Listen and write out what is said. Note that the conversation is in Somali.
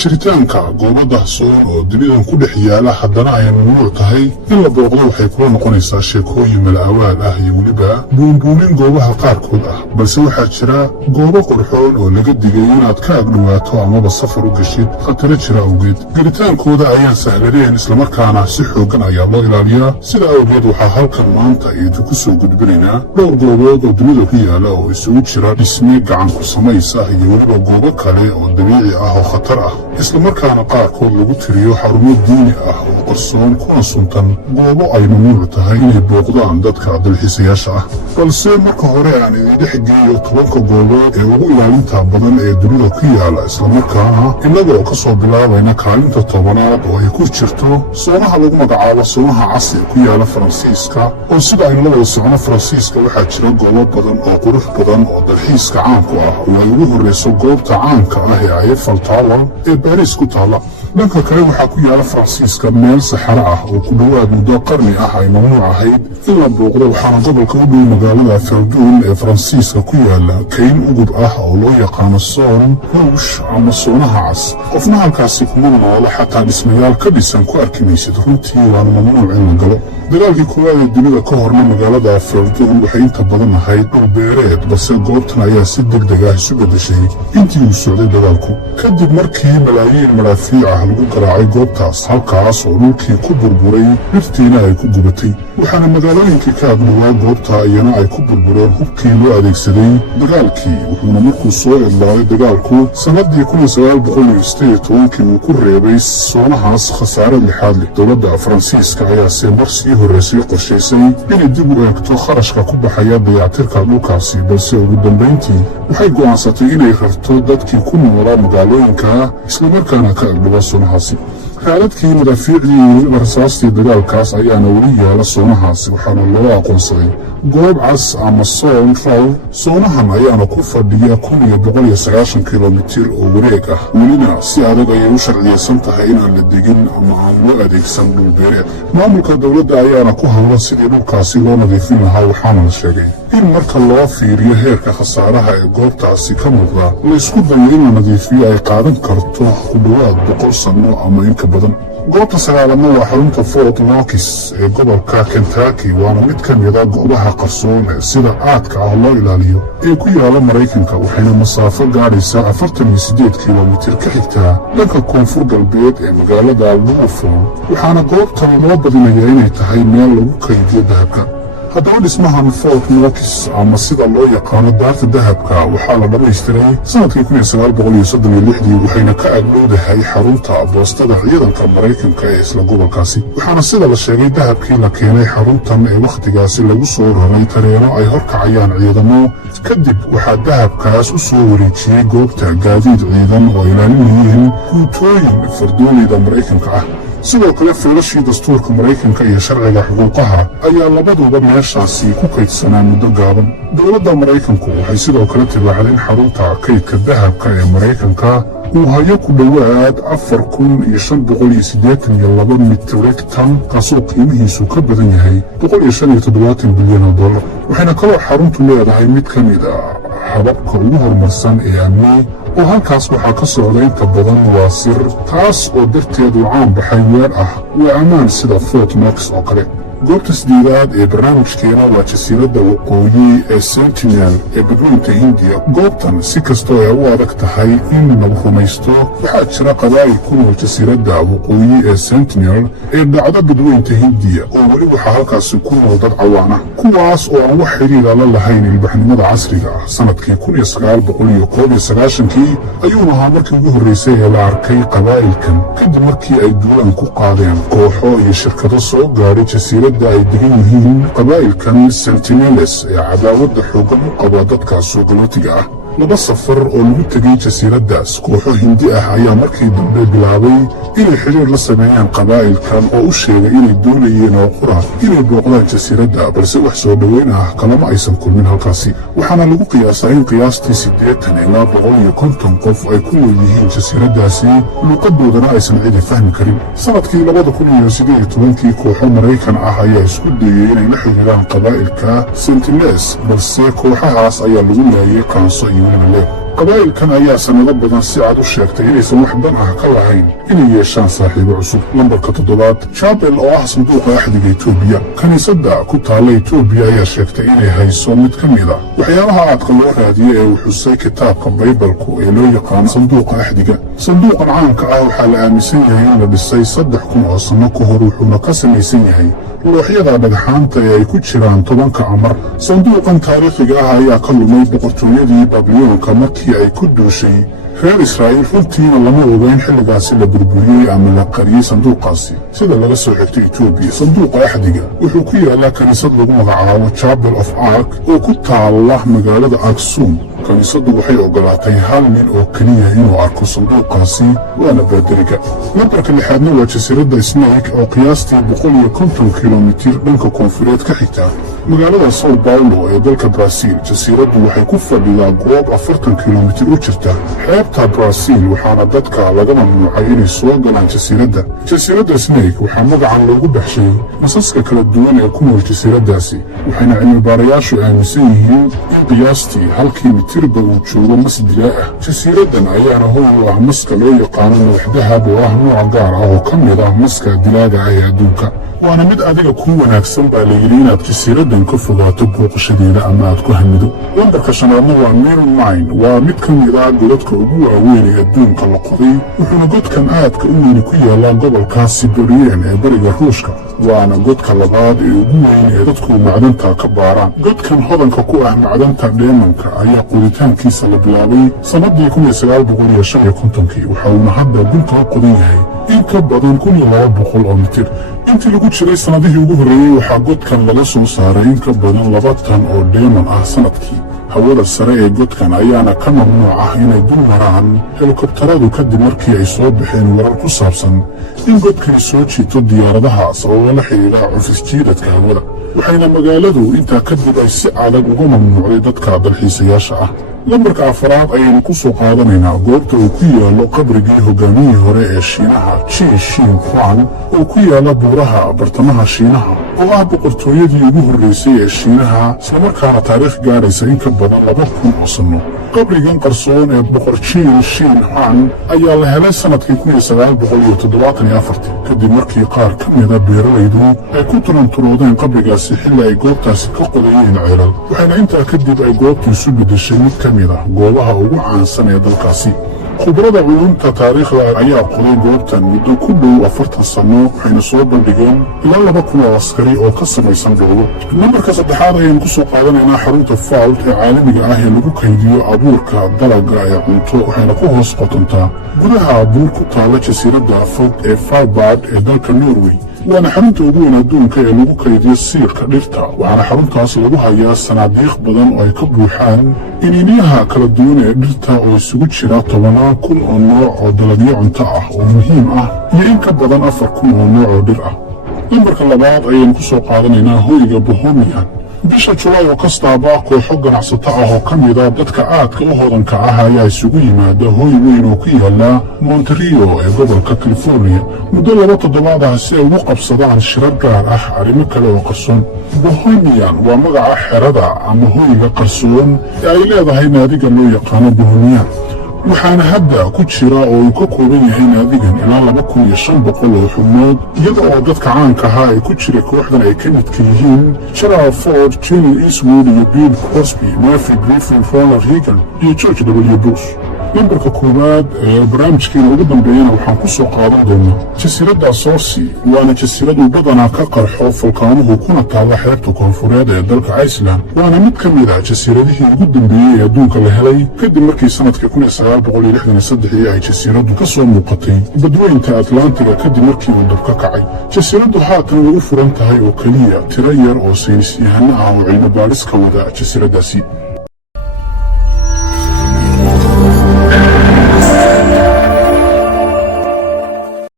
jiritaanka goobo dahsoon oo dunidan ku dhex yaala haddana ay mamnuuc tahay in la booqdo waxay kula noqonaysaa sheekooyin malaawaal ah iyo weliba buunbuunin goobaha qaarkood ah, balse waxaa jira goobo qurxoon oo laga digay inaad ka agdhawaato amaba safar u gashid khataro jira awgeed. gelitaankooda ayaan sahlaneen islamarkaana si xooggan ayaa loo ilaaliyaa. sida awgeed waxaa halkan maanta idinku soo gudbinaynaa dhowr goobood oo dunida ku yaala oo isugu jira dhisme gacan ku samays ah iyo weliba goobo kale oo dabiici ah oo khatar ah, islamarkaana qaarkood lagu tiriyo xarumo diini ah oo qarsoon kuna suntan goobo ay mamnuuc tahay inay booqdaan dadka dalxiisayaasha ah. balse marka hore aan idin dhex geeyo 10 goobood ee ugu ilaalinta badan ee dunida ku yaala, islamarkaana innagoo ka soo bilaabayna kaalinta 10aad oo ay ku jirto soonaha lagu magacaabo soonaha cas ee ku yaala Faransiiska. oo sida aynu la wada socono, Faransiiska waxaa jira goobo badan oo qurux badan oo dalxiiska caanku ah oo ay ugu horreyso goobta caanka ah ee Eiffel Tower ee Paris ku taala. dhanka kale waxaa ku yaala Faransiiska meel saxaro ah oo ku dhowaad muddo qarni ah ay mamnuuc ahayd in la booqdo, waxaana gobolka u dhow magaalada Verdun ee Faransiiska ku yaala kayn ugub ah oo loo yaqaano Saône Rouge ama soonaha cas. qofna halkaasi kuma noola, xataa dhismayaal ka dhisan ku arki maysid. runtii waana mamnuuc in la galo. dagaalkii koowaad ee dunida ka horna magaalada Verdun waxay inta badan ahayd dhul beereed, balse goobtan ayaa si degdeg ah isu beddeshay intii uu socday dagaalku, kadib markii malaayiin madaafiic ah lagu garaacay goobtaas, halkaas oo dhulkii ku burburay, dhirtiina ay ku gubatay. waxaana magaalooyinkii ka agdhowaa goobta iyana ay ku burbureen hubkii loo adeegsaday dagaalkii. wuxuuna markuu soo idlaaday dagaalku sannadii 1918 uu ku reebay soonahaas khasaare lixaad leh. dowladda Faransiiska ayaase marsii horreysay qorshaysay inay dib u eegto kharashka ku baxaya dayactirka dhulkaasi, balse ugu dambayntii waxay go'aansatay inay rarto dadkii ku noolaa magaalooyinka islamarkaana ka agdhowa soonahaasi. xaaladkii madaafiicdii iyo weliba rasaastii dagaalkaas ayaana weli yaala soonahaasi, waxaana loo aqoonsaday goob cas ama Saône Rouge. soonahan ayaana ku fadhiya 1190 kilomitir oo wareeg ah, welina si adag ayay u sharciyeysan tahay inaan la degin ama aan loo adeegsan dhul beereed. maamulka dowladda ayaana ku hawlan sidii dhulkaasi loo nadiifin lahaa, waxaana la sheegay in marka loo fiiriyo heerka khasaaraha ee goobtaasi ka muuqda, laysku dayo in la nadiifiyo ay qaadan karto ku dhowaad 100 sanno ama inka badan. goobta sagaalaadna waa xarunta Fort Knox ee gobolka Kentucky, waana mid ka mid ah goobaha qarsoon ee sida aadka ah loo ilaaliyo ee ku yaala Maraykanka, waxayna masaafo gaadhaysaa 48 kilomitir ka xigtaa dhanka koonfur galbeed ee magaalada Louisville. waxaana goobtan loo badinayaa inay tahay meel lagu kaydiyo dahabka. haddaba dhismahan Fort Knox ama sida loo yaqaano daarta dahabka waxaa la dhamaystiray sanadkii 1936, waxayna ka agdhowdahay xarunta boostada ciidanka Maraykanka ee isla gobolkaasi. waxaana sida la sheegay dahabkii la keenay xaruntan ee wakhtigaasi lagu soo raray tareeno ay horkacayaan ciidamo. kadib waxaa dahabkaas u soo wareejiyey goobta gaadiid ciidan oo ilaalinayeen guutooyin fardooleyda Maraykanka ah. sidoo kale fiilashii dastuurka Maraykanka iyo sharciga xuquuqaha ayaa labaduba meeshaasi ku kaydsanaa muddo gaaban. dowladda Maraykanku waxay sidoo kale tibaaxday in xarunta kaydka dahabka ee Maraykanka uu hayo ku dhowaad 4582 mitrik tan, kaasoo qiimihiisu ka badan yahay $175 bilyan. waxayna kaloo xaruntu leedahay mid ka mid ah hababka ugu horumarsan ee amni, oo halkaas waxaa ka socda inta badan waa sir, taas oo darteed uu caan baxay weer ah waa ammaan sida Fort Knox oo kale. goobta sideedaad ee barnaamijkeena waa jasiiradda waqooyi ee Sentinel ee badweynta Hindiya. goobtan si kastoo ay u adag tahay in lagu rumaysto, waxaa jira qabaa'il ku nool jasiiradda waqooyi ee Sentinel ee dhacda badweynta Hindiya, oo weli waxaa halkaasi ku nool dad cawaan ah, kuwaas oo aan wax xiriira la lahayn ilbaxnimada casriga ah. sanadkii 1991 ayuuna ahaa markii ugu horreysay ee la arkay qabaa'ilkan, kadib markii ay duulaan ku qaadeen kooxo iyo shirkado soo gaadhay jasiiradda ay degan yihiin. qabaa'ilkan Sentineles ee cadaawadda xooggan u qaba dadka soo galootiga ah. laba safar oo lagu tegay jasiiraddaas, kooxo Hindi ah ayaa markii dambe bilaabay inay xiriir la sameeyaan qabaa'ilkan oo u sheegay inay doonayeen oo qura inay booqdaan jasiiradda, balse wax soo dhoweyn ah kalama aysan kulmin halkaasi. waxaana lagu qiyaasaa in qiyaastii 80 ilaa 150 qof ay ku nool yihiin jasiiraddaasi, luuqadoodana aysan cidi fahmi karin. sanadkii 2018 kooxo Maraykan ah ayaa isku dayay inay la xiriiraan qabaa'ilka Sentineles, balse kooxahaas ayaa lagu laayay qaanso iyo qabaa'ilkan ayaa sanado badan si cad u sheegtay inaysan wax dan ah ka lahayn inay yeeshaan saaxiibo cusub. lambarka 7 Chapel oo ah sanduuqa axdiga Itoobiya. kaniisadda ku taalla Itoobiya ayaa sheegtay inay hayso mid ka mid ah waxyaabaha aadka loo raadiyay ee uu xusay kitaabka Baybalku ee loo yaqaan sanduuqa axdiga. sanduuqan caanka ah waxaa la aaminsan yahay in la dhisay 3,000 oo sano ka hor, wuxuuna ka samaysan yahay looxyada dhagxaanta ee ay ku jiraan 10 amar. sanduuqan taariikhiga ah ayaa ka lumay boqortooyadii Baabiloonka markii ay ku duushay reer Israa'iil. runtiina lama ogeyn xilligaasi la burburiyey ama la qariyey sanduuqaasi. sida laga soo xigtay Itoobiya, sanduuqa axdiga wuxuu ku yaalaa kaniisad lagu magacaabo Chapel of Ark oo ku taalla magaalada Aksum. kaniisaddu waxay ogolaatay hal nin oo keliya inuu arko sanduuqaasi, waana baadiriga. lambarka 6 waa jasiiradda Snake oo qiyaastii 150 kilomitir dhanka koonfureed ka xigta magaalada São Paulo ee dalka Brazil. jasiiraddu waxay ku fadhidaa goob 40 kilomitir u jirta xeebta Brazil, waxaana dadka laga mamnuucay inay soo galaan jasiiradda. jasiiradda Snake waxaa magacan loogu baxshay masaska kala duwan ee ku nool jasiiraddaasi, waxayna cilmibaarayaashu aaminsan yihiin in qiyaastii halkii mitirba uu joogo mas dilaa ah. jasiiraddan ayaana hoy u ah maska loo yaqaano madaxdahab oo ah nooc gaar ah oo ka mid ah maska dilaaga ah ee adduunka. waana mid adiga kuu wanaagsan baa la yidhi inaad jasiiraddan ka fogaato booqashadeeda ama aad ku hamido. lambarka 5 waa Mirror Mine. waa mid ka mid ah godadka ugu waaweyn ee adduunka la qoday, wuxuuna godkan aadka u weyni ku yaalaa gobolka Siberian ee bariga Ruushka. waana godka labaad ee ugu weyn ee dadku macdanta ka baaraan. godkan hodanka ku ah macdanta dheemanka ayaa qoditaankiisa la bilaabay sanadii 1955, waxauna hadda gunta u qodan yahay in ka badan 1,200 oo mitir. intii lagu jiray sanadihii ugu horreeyey waxaa godkan laga soo saaray in ka badan 2 tan oo dheeman ah sanadkii. hawada sare ee godkan ayaana ka mamnuuc ah inay dul maraan helikobtaradu kadib markii ay soo baxeen warar ku saabsan in godkani soo jiito diyaaradaha sababo la xidhiidha cufis jiidadka hawada. waxayna magaaladu intaa kadib ay si adag uga mamnuucday dadka dalxiisayaasha ah. lambarka 4 ayaynu ku soo qaadanaynaa goobta uu ku yaalo qabrigii hogaamiyihii hore ee Shiinaha Qin Shi Huang oo ku yaala buuraha bartamaha Shiinaha, oo ah boqortooyadii ugu horreysay ee Shiinaha islamarkaana taariikh gaaraysa in ka badan 2,000 oo sano. qabrigan qarsoon ee boqor Qin Shi Huang ayaa la helay sanadkii 1974 kadib markii qaar ka mida beeralaydu ay ku turanturoodeen qabrigaasi xilli ay goobtaasi ka qodayeen ceelal. waxayna intaa kadib ay goobtu isu beddeshay mid ka mid ah goobaha ugu caansan ee dalkaasi. khubarada culumta taariikhda ayaa qoday goobtan muddo ku dhow 40 sano, waxayna soo bandhigeen ilaa 2,000 oo askari oo ka samaysan dhoobo. lambarka 3 ayaynu ku soo qaadanaynaa xarunta Vault ee caalamiga ah ee lagu kaydiyo abuurka dalagga ee cunto, waxayna ku hoos qotontaa gudaha buur ku taalla jasiiradda fog ee Svalbard ee dalka Norway. waana xarunta ugu weyn adduunka ee lagu kaydiyo siirka dhirta, waxaana xaruntaas lagu hayaa sanaadiiq badan oo ay ka buuxaan iniinyaha kala duwan ee dhirta oo isugu jira 10,000 oo nooc oo dalagyo cunto ah oo muhiim ah iyo in ka badan 4,000 oo nooc oo dhir ah. lambarka 2 ayaynu ku soo qaadanaynaa hoyga Bohemian. bisha Julaay oo kastaaba kooxo ganacsato ah oo ka mid ah dadka aadka u hodanka ah ayaa isugu yimaada hoy weyn oo ku yaala Monterey ee gobolka California muddo 2 toddobaad ah si ay ugu qabsadaan shirar gaar ah arrimo kale oo qarsoon. Bohemian waa magaca xerada ama hoyga qarsoon ee ay leedahay naadiga loo yaqaano Bohemian, waxaana hadda ku jira oo uu ka kooban yahay naadigan ilaa 2,500 oo xubnood, iyada oo dadka caanka ahaa ay ku jira kooxdan ay ka midka yihiin Gerald Ford, Jenny Eastwood iyo Bill Cosby, Murphy Griffin, Ronald Reagan iyo George W. Bush. lambarka 1 ee barnaamijkeena ugu dambeeyana waxaan ku soo qaadan doonaa jasiiradda Sorsi. waana jasiiradu badanaa ka qarxo fulkaanuhu kuna taalla xeebta koonfureed ee dalka Iceland. waana mid ka mid ah jasiiradihii ugu dambeeyey ee adduunka la helay kadib markii sanadkii 1963 ay jasiiraddu ka soo muuqatay badweynta Atlantiga kadib markii uu dab ka kacay. jasiiraddu haatan way u furan tahay oo keliya tiro yar oo saynis yahano ah oo cilmi baadhis ka wada jasiiraddaasi.